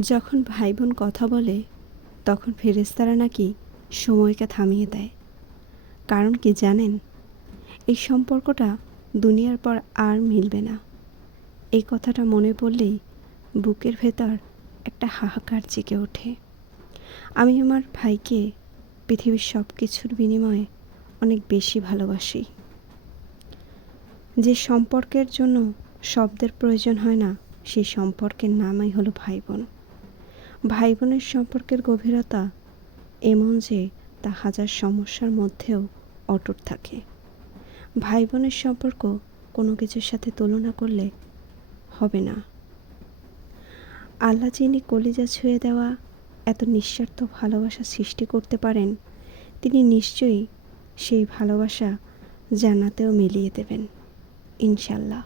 যখন ভাই বোন কথা বলে তখন ফেরেশতারা নাকি সময়কে থামিয়ে দেয়। কারণ কি জানেন? এই সম্পর্কটা দুনিয়ার পর আর মিলবে না। এই কথাটা মনে পড়লেই বুকের ভেতর একটা হাহাকার জেগে ওঠে। আমি আমার ভাইকে পৃথিবীর সব কিছুর বিনিময়ে অনেক বেশি ভালোবাসি। যে সম্পর্কের জন্য শব্দের প্রয়োজন হয় না, সেই সম্পর্কের নামই হলো ভাই বোন। ভাই বোনের সম্পর্কের গভীরতা এমন যে তা হাজার সমস্যার মধ্যেও অটুট থাকে। ভাই বোনের সম্পর্ক কোনো কিছুর সাথে তুলনা করলে হবে না। আল্লাহ যিনি কলিজা ছুঁয়ে দেওয়া এত নিঃস্বার্থ ভালোবাসা সৃষ্টি করতে পারেন, তিনি নিশ্চয়ই সেই ভালোবাসা জান্নাতেও মিলিয়ে দেবেন, ইনশাল্লাহ।